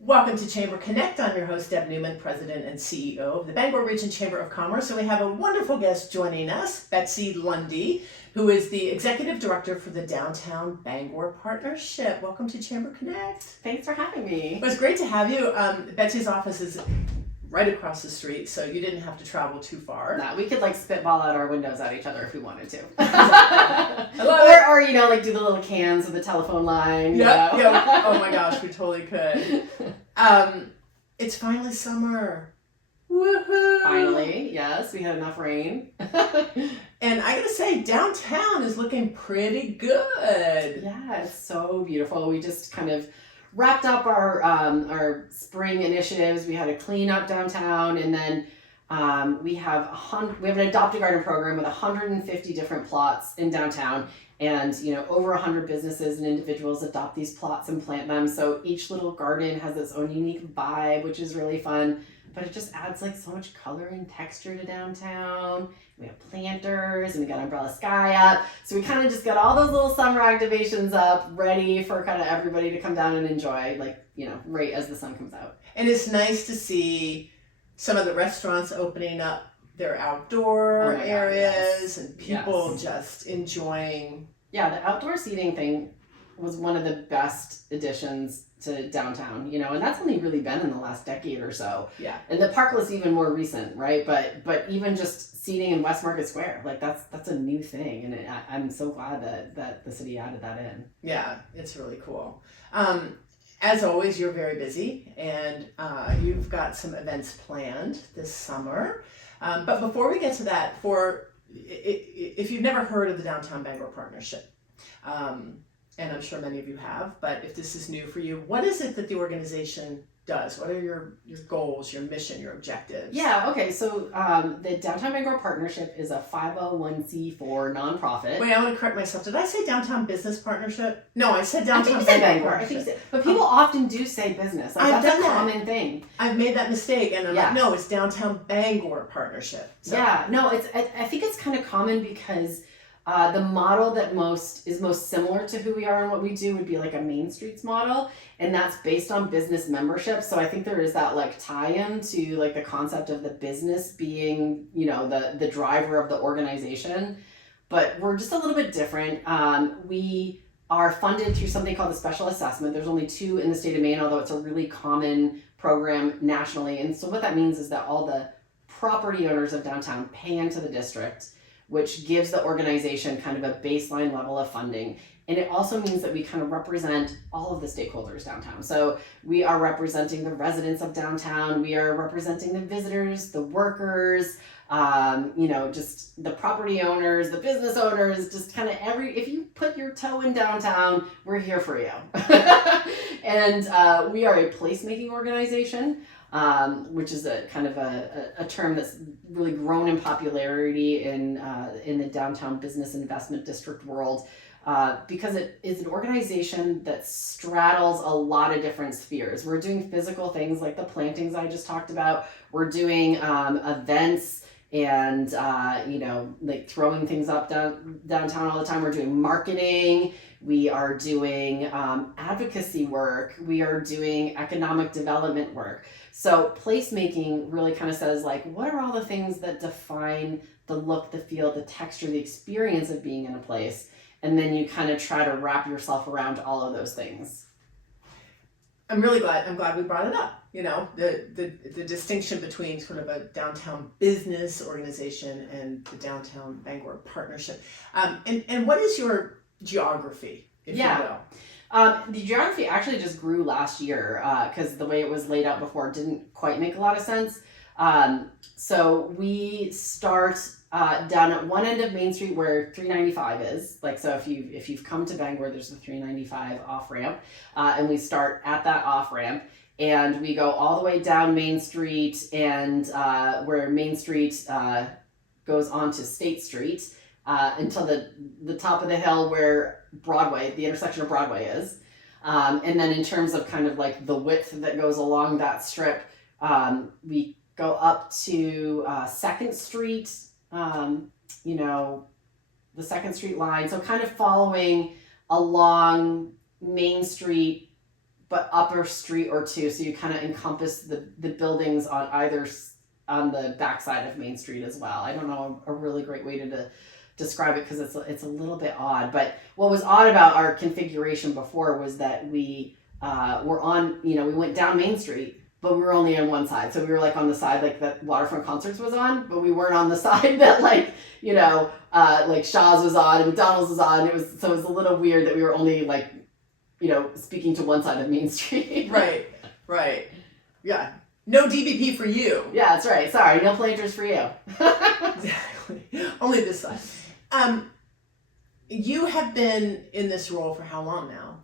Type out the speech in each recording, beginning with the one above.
Welcome to Chamber Connect. I'm your host, Deb Newman, President and CEO of the Bangor Region Chamber of Commerce. And we have a wonderful guest joining us, Betsy Lundy, who is the Executive Director for the Downtown Bangor Partnership. Welcome to Chamber Connect. Thanks for having me. It was great to have you. Betsy's office is right across the street, so you didn't have to travel too far. No, we could spitball out our windows at each other if we wanted to. I love it. Or do the little cans with the telephone line. Yeah. Oh my gosh, we totally could. It's finally summer. Woohoo! Finally, yes, we had enough rain. And I gotta say, downtown is looking pretty good. Yeah, it's so beautiful. We just kind of wrapped up our spring initiatives. We had a clean up downtown, and then we have an adopted garden program with 150 different plots in downtown, and over 100 businesses and individuals adopt these plots and plant them. So each little garden has its own unique vibe, which is really fun. But it just adds so much color and texture to downtown. We have planters and we got Umbrella Sky up. So we kind of just got all those little summer activations up, ready for kind of everybody to come down and enjoy, right as the sun comes out. And it's nice to see some of the restaurants opening up their outdoor areas and people just enjoying. Yeah, the outdoor seating thing was one of the best additions to downtown, and that's only really been in the last decade or so. Yeah. And the park was even more recent, right? But even just seating in West Market Square, that's a new thing, and I'm so glad that the city added that in. Yeah, it's really cool. As always, you're very busy, and you've got some events planned this summer. But before we get to that, if you've never heard of the Downtown Bangor Partnership, and I'm sure many of you have, but if this is new for you, what is it that the organization does? What are your goals, your mission, your objectives? Yeah, okay, so the Downtown Bangor Partnership is a 501c4 nonprofit. Wait, I want to correct myself. Did I say Downtown Business Partnership? No, I said Downtown Bangor. I think so. But people often do say business. I've that's done a common thing. I've made that mistake, and I'm like, no, it's Downtown Bangor Partnership. So. Yeah, no, I think it's kind of common because the model that is most similar to who we are and what we do would be like a Main Streets model, and that's based on business membership. So I think there is that tie-in to the concept of the business being, the driver of the organization. But we're just a little bit different. We are funded through something called the special assessment. There's only 2 in the state of Maine, although it's a really common program nationally. And so what that means is that all the property owners of downtown pay into the district, which gives the organization kind of a baseline level of funding. And it also means that we kind of represent all of the stakeholders downtown. So we are representing the residents of downtown, we are representing the visitors, the workers, just the property owners, the business owners, just kind of if you put your toe in downtown, we're here for you. And we are a placemaking organization. Which is a kind of a term that's really grown in popularity in the downtown business investment district world, because it is an organization that straddles a lot of different spheres. We're doing physical things like the plantings I just talked about. We're doing events and throwing things up downtown all the time. We're doing marketing. We are doing advocacy work. We are doing economic development work. So placemaking really kind of says what are all the things that define the look, the feel, the texture, the experience of being in a place, and then you kind of try to wrap yourself around all of those things. I'm glad we brought it up. The distinction between sort of a downtown business organization and the Downtown Bangor Partnership. And what is your geography, if you will? The geography actually just grew last year because the way it was laid out before didn't quite make a lot of sense. So we start down at one end of Main Street where 395 is. So if you've come to Bangor, there's the 395 off ramp, and we start at that off ramp. And we go all the way down Main Street, and where Main Street goes on to State Street until the top of the hill where Broadway, the intersection of Broadway is. And then in terms of kind of the width that goes along that strip, we go up to 2nd Street, the 2nd Street line. So kind of following along Main Street but up a street or two, so you kind of encompass the buildings on on the backside of Main Street as well. I don't know a really great way to describe it because it's a little bit odd. But what was odd about our configuration before was that we were on, we went down Main Street, but we were only on one side. So we were like on the side like that Waterfront Concerts was on, but we weren't on the side that like Shaw's was on and McDonald's was on. It was a little weird that we were only like, speaking to one side of Main Street. Right. Yeah. No DBP for you. Yeah, that's right. Sorry, no planters for you. Exactly. Only this side. You have been in this role for how long now?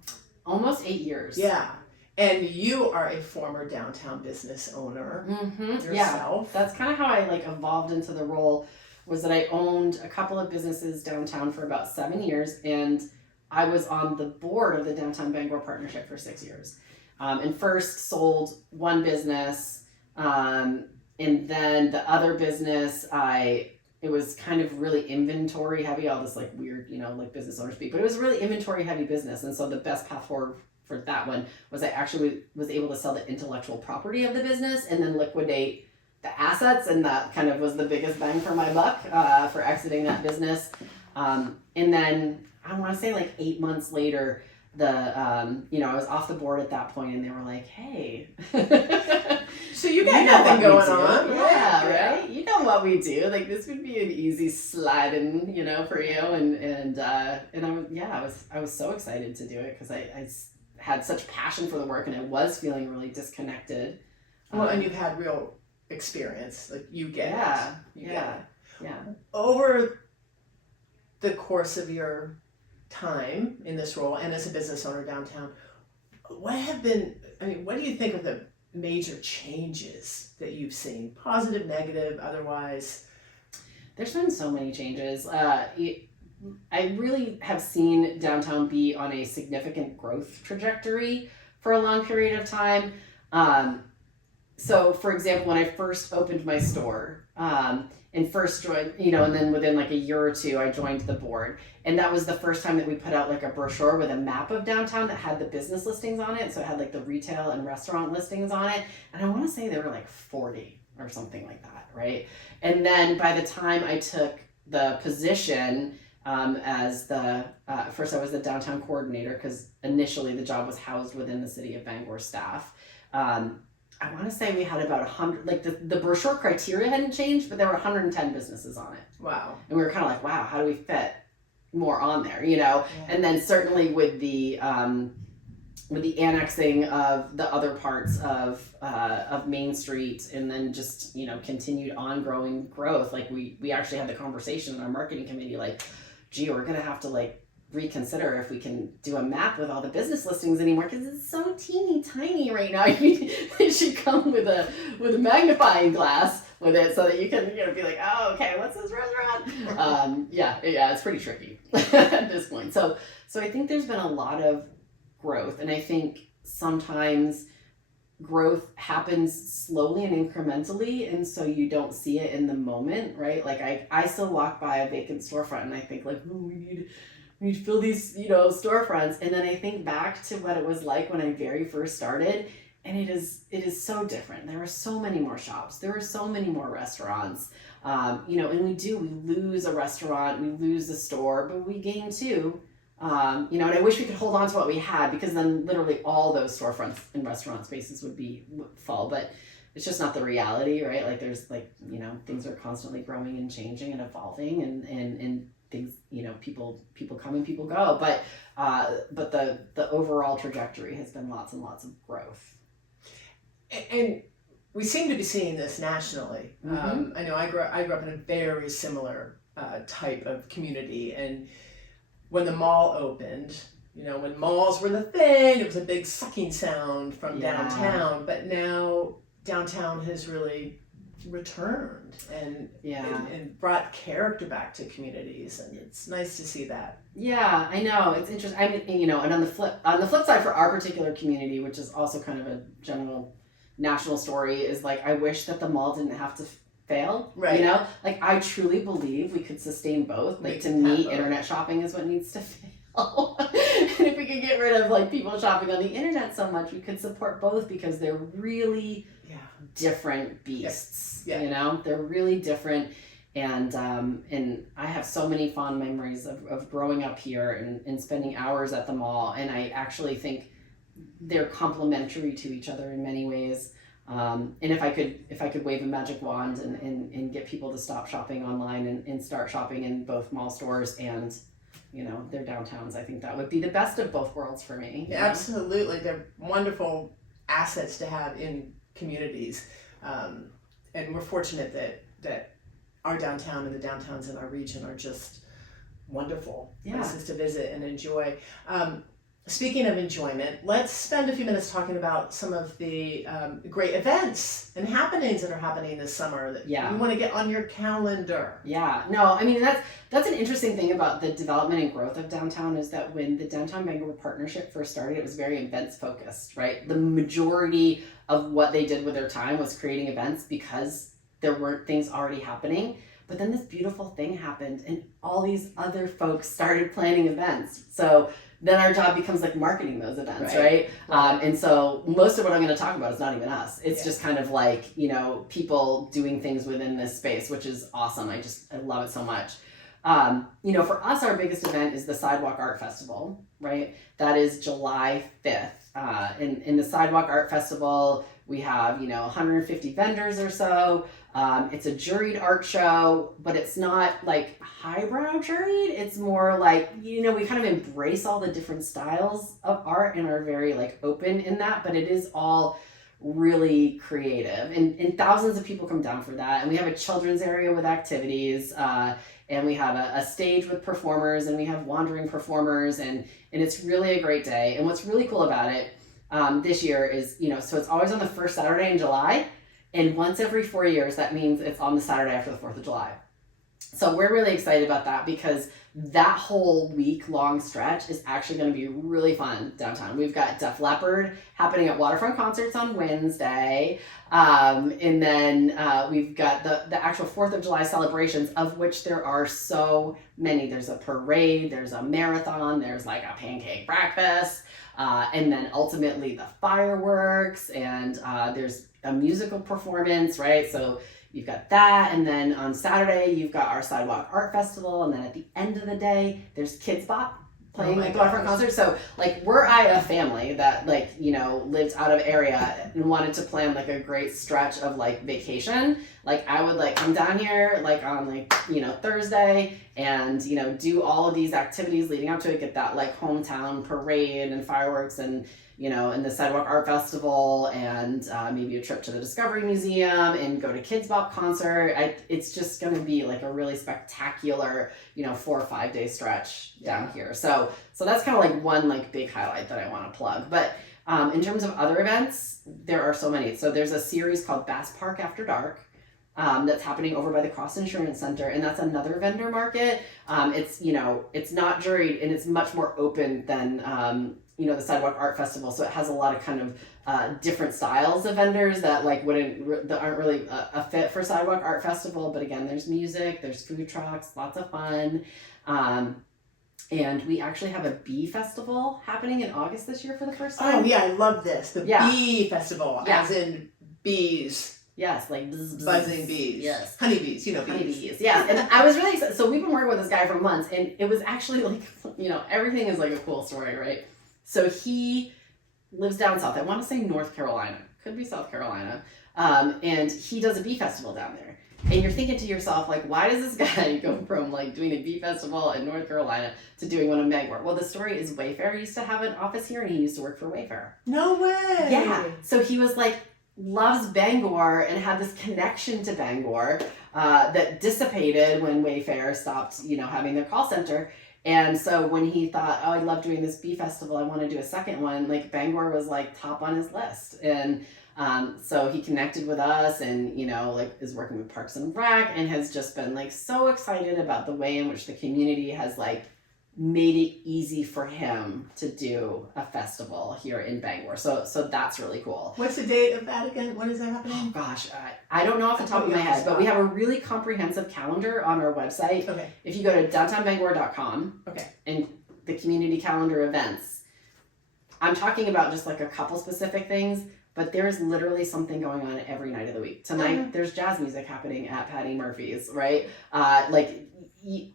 Almost 8 years. Yeah. And you are a former downtown business owner yourself. Yeah, that's kind of how I evolved into the role, was that I owned a couple of businesses downtown for about 7 years, and I was on the board of the Downtown Bangor Partnership for 6 years. And first sold one business, and then the other business, it was kind of really inventory heavy, all this weird, business owner speak, but it was really inventory heavy business. And so the best path forward for that one was I actually was able to sell the intellectual property of the business and then liquidate the assets. And that kind of was the biggest bang for my buck for exiting that business. And then I want to say 8 months later, I was off the board at that point, and they were like, "Hey, so you got nothing going on, yeah, right? You know what we do. This would be an easy slide in, for you." And I was so excited to do it because I had such passion for the work, and I was feeling really disconnected. Well, and you've had real experience, you get it. You get it. Yeah. Over the course of your time in this role and as a business owner downtown, what do you think of the major changes that you've seen? Positive, negative, otherwise? There's been so many changes. I really have seen downtown be on a significant growth trajectory for a long period of time. So for example, when I first opened my store, and first joined, and then within a year or two, I joined the board. And that was the first time that we put out a brochure with a map of downtown that had the business listings on it. So it had the retail and restaurant listings on it. And I want to say there were 40 or something like that, right? And then by the time I took the position as first I was the downtown coordinator, because initially the job was housed within the City of Bangor staff. I want to say we had about 100, the brochure criteria hadn't changed, but there were 110 businesses on it. Wow. And we were kind of wow, how do we fit more on there, Yeah. And then certainly with the annexing of the other parts of Main Street, and then just, continued ongoing growth. We actually had the conversation in our marketing committee, gee, we're going to have to reconsider if we can do a map with all the business listings anymore, because it's so teeny tiny right now. You should come with a magnifying glass with it so that you can be oh, okay, what's this restaurant? Yeah, it's pretty tricky at this point. So I think there's been a lot of growth, and I think sometimes growth happens slowly and incrementally, and so you don't see it in the moment, right? I still walk by a vacant storefront and I think we need to fill these, storefronts. And then I think back to what it was like when I very first started, and it is so different. There are so many more shops. There are so many more restaurants. And we lose a restaurant, we lose a store, but we gain two. And I wish we could hold on to what we had, because then literally all those storefronts and restaurant spaces would fall. But it's just not the reality, right? There's things are constantly growing and changing and evolving, and things, people come and people go, but the overall trajectory has been lots and lots of growth. And we seem to be seeing this nationally. Mm-hmm. I know I grew up in a very similar type of community, and when the mall opened, when malls were the thing, it was a big sucking sound from downtown, but now downtown has really returned and brought character back to communities, and it's nice to see that. Yeah, I know, it's interesting. And on the flip side, for our particular community, which is also kind of a general national story, is I wish that the mall didn't have to fail, right? I truly believe we could sustain both. To me, internet shopping is what needs to fail. And if we could get rid of like people shopping on the internet so much, we could support both because they're really different beasts. Yeah. You know, they're really different. And I have so many fond memories of growing up here and spending hours at the mall. And I actually think they're complementary to each other in many ways. And if I could wave a magic wand and get people to stop shopping online and start shopping in both mall stores and, you know, their downtowns, I think that would be the best of both worlds for me. Yeah, absolutely. They're wonderful assets to have in communities. And we're fortunate that our downtown and the downtowns in our region are just wonderful places to visit and enjoy. Speaking of enjoyment, let's spend a few minutes talking about some of the great events and happenings that are happening this summer that you want to get on your calendar. Yeah, no, I mean, that's an interesting thing about the development and growth of downtown is that when the Downtown Bangor Partnership first started, it was very events focused, right? The majority of what they did with their time was creating events because there weren't things already happening. But then this beautiful thing happened and all these other folks started planning events. So then our job becomes like marketing those events, right? And so most of what I'm going to talk about is not even us. It's just kind of like, you know, people doing things within this space, which is awesome. I love it so much. You know, for us, our biggest event is the Sidewalk Art Festival, right? That is July 5th. In the Sidewalk Art Festival, we have, you know, 150 vendors or so. It's a juried art show, but it's not like highbrow juried. It's more like, you know, we kind of embrace all the different styles of art and are very like open in that, but it is all really creative. And thousands of people come down for that. And we have a children's area with activities, and we have a stage with performers, and we have wandering performers, and it's really a great day. And what's really cool about it this year is, you know, so it's always on the first Saturday in July. And once every 4 years, that means it's on the Saturday after the 4th of July. So we're really excited about that because that whole week-long stretch is actually going to be really fun downtown. We've got Def Leppard happening at Waterfront Concerts on Wednesday. And then we've got the actual 4th of July celebrations, of which there are so many. There's a parade, there's a marathon, there's like a pancake breakfast, and then ultimately the fireworks, and there's a musical performance, right? So you've got that, and then on Saturday you've got our Sidewalk Art Festival, and then at the end of the day there's Kids Bop playing at the Waterfront Concert. So like we're a family that like, you know, lived out of area and wanted to plan like a great stretch of like vacation. Like I would like come down here like on like, you know, Thursday and, you know, do all of these activities leading up to it, get that like hometown parade and fireworks and, you know, and the Sidewalk Art Festival and maybe a trip to the Discovery Museum and go to Kids Bop concert. It's just going to be like a really spectacular, you know, 4 or 5 day stretch down here. So that's kind of like one like big highlight that I want to plug. But in terms of other events, there are so many. So there's a series called Bass Park After Dark. That's happening over by the Cross Insurance Center, and that's another vendor market. It's, you know, it's not juried and it's much more open than you know, the Sidewalk Art Festival, so it has a lot of kind of different styles of vendors that like that aren't really a fit for Sidewalk Art Festival. But again, there's music, there's food trucks, lots of fun, and we actually have a bee festival happening in August this year for the first time. Oh yeah, I love this. The bee festival, as in bees. Yes, like buzzing bees. Yes. Honeybees, you know, honeybees. Yeah. And I was really excited. So we've been working with this guy for months, and it was actually like, you know, everything is like a cool story, right? So he lives down south. I want to say North Carolina. Could be South Carolina. And he does a bee festival down there. And you're thinking to yourself, like, why does this guy go from like doing a bee festival in North Carolina to doing one in Bangor? Well, the story is Wayfair used to have an office here, and he used to work for Wayfair. No way. Yeah. So he was like, loves Bangor and had this connection to Bangor that dissipated when Wayfair stopped, you know, having their call center. And so when he thought, oh, I love doing this bee festival, I want to do a second one, like Bangor was like top on his list. And so he connected with us and, you know, like is working with Parks and Rec and has just been like so excited about the way in which the community has like made it easy for him to do a festival here in Bangor. So that's really cool. What's the date of that again? When is that happening? Oh gosh, I don't know off the top of my head, but we have a really comprehensive calendar on our website. Okay. If you go to downtownbangor.com okay. and the community calendar events. I'm talking about just like a couple specific things, but there's literally something going on every night of the week. Tonight, there's jazz music happening at Patty Murphy's, right?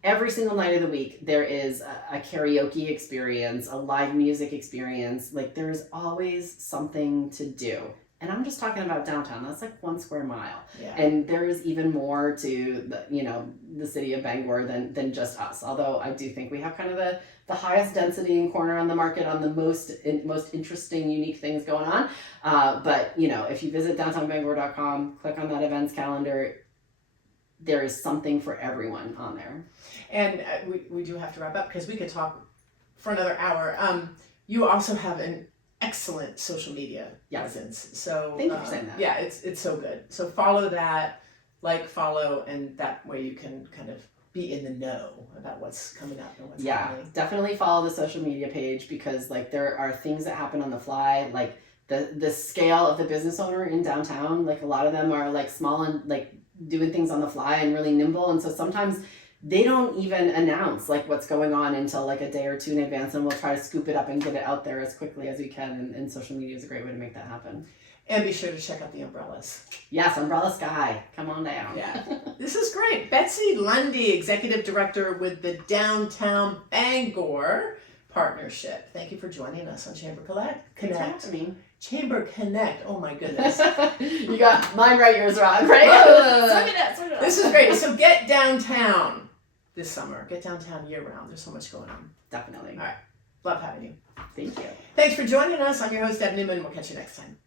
Every single night of the week, there is a karaoke experience, a live music experience. Like, there's always something to do. And I'm just talking about downtown. That's like 1 square mile. Yeah. And there is even more to the city of Bangor than just us. Although I do think we have kind of the highest density and corner on the market on the most interesting, unique things going on. But if you visit downtownbangor.com, click on that events calendar, there is something for everyone on there. And we do have to wrap up because we could talk for another hour. You also have an excellent social media presence. So thank you for saying that. Yeah, it's so good. So follow that, follow, and that way you can kind of be in the know about what's coming up and what's happening. Definitely follow the social media page because there are things that happen on the fly. Like the scale of the business owner in downtown, like a lot of them are like small and like doing things on the fly and really nimble, and so sometimes they don't even announce like what's going on until like a day or two in advance, and we'll try to scoop it up and get it out there as quickly as we can, and social media is a great way to make that happen. And be sure to check out the umbrellas. Yes, Umbrella Sky, come on down. Yeah, this is great. Betsy Lundy, Executive Director with the Downtown Bangor Partnership. Thank you for joining us on Chamber Connect. Chamber Connect. Oh my goodness. You got mine right, yours wrong, right? This is great. So get downtown this summer. Get downtown year round. There's so much going on. Definitely. All right. Love having you. Thank you. Thanks for joining us. I'm your host, Deb Newman. We'll catch you next time.